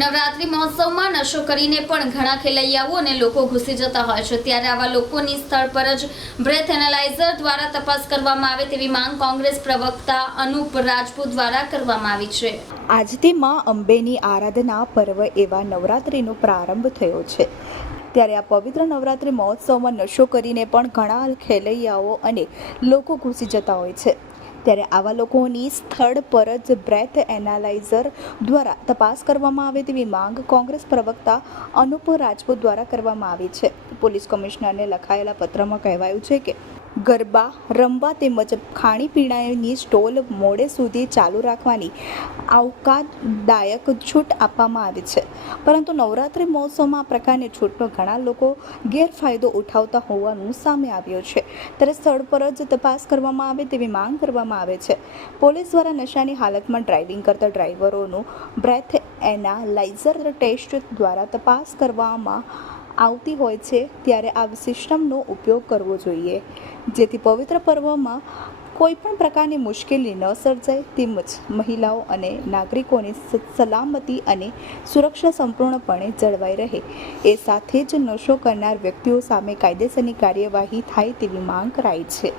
નવરાત્રિ મહોત્સવમાં નશો કરીને પણ ઘણા ખેલૈયાઓ અને લોકો ઘૂસી જતા હોય છે. ત્યારે આવા લોકોની સ્થળ પર જ બ્રેથ એનાલાઇઝર દ્વારા તપાસ કરવામાં આવે તેવી માંગ કોંગ્રેસ પ્રવક્તા અનુપ રાજપૂત દ્વારા કરવામાં આવી છે. આજથી માં અંબેની આરાધના પર્વ એવા નવરાત્રિનો પ્રારંભ થયો છે. ત્યારે આ પવિત્ર નવરાત્રિ મહોત્સવમાં નશો કરીને પણ ઘણા ખેલૈયાઓ અને લોકો ઘૂસી જતા હોય છે. ત્યારે આવા લોકોની સ્થળ પર જ બ્રેથ એનાલાઇઝર દ્વારા તપાસ કરવામાં આવે તેવી માંગ કોંગ્રેસ પ્રવક્તા અનુપ રાજપૂત દ્વારા કરવામાં આવી છે. પોલીસ કમિશનરને લખાયેલા પત્રમાં કહેવાયું છે કે ગરબા, રમવા તેમજ ખાણીપીણાની સ્ટોલ મોડે સુધી ચાલુ રાખવાની આવકારદાયક છૂટ આપવામાં આવી છે. પરંતુ નવરાત્રિ મહોત્સવમાં આ પ્રકારની છૂટનો ઘણા લોકો ગેરફાયદો ઉઠાવતા હોવાનું સામે આવ્યું છે. ત્યારે સ્થળ પર જ તપાસ કરવામાં આવે તેવી માંગ કરવામાં આવે છે. પોલીસ દ્વારા નશાની હાલતમાં ડ્રાઇવિંગ કરતા ડ્રાઈવરોનું બ્રેથ એનાલાઇઝર ટેસ્ટ દ્વારા તપાસ કરવામાં આવતી હોય છે ત્યારે આ સિસ્ટમનો ઉપયોગ કરવો જોઈએ. જેથી પવિત્ર પર્વમાં કોઈ પણ પ્રકારની મુશ્કેલી ન સર્જાય, તેમજ મહિલાઓ અને નાગરિકોની સલામતી અને સુરક્ષા સંપૂર્ણપણે જળવાઈ રહે. એ સાથે જ નશો કરનાર વ્યક્તિઓ સામે કાયદેસરની કાર્યવાહી થાય તેવી માંગ કરાઈ છે.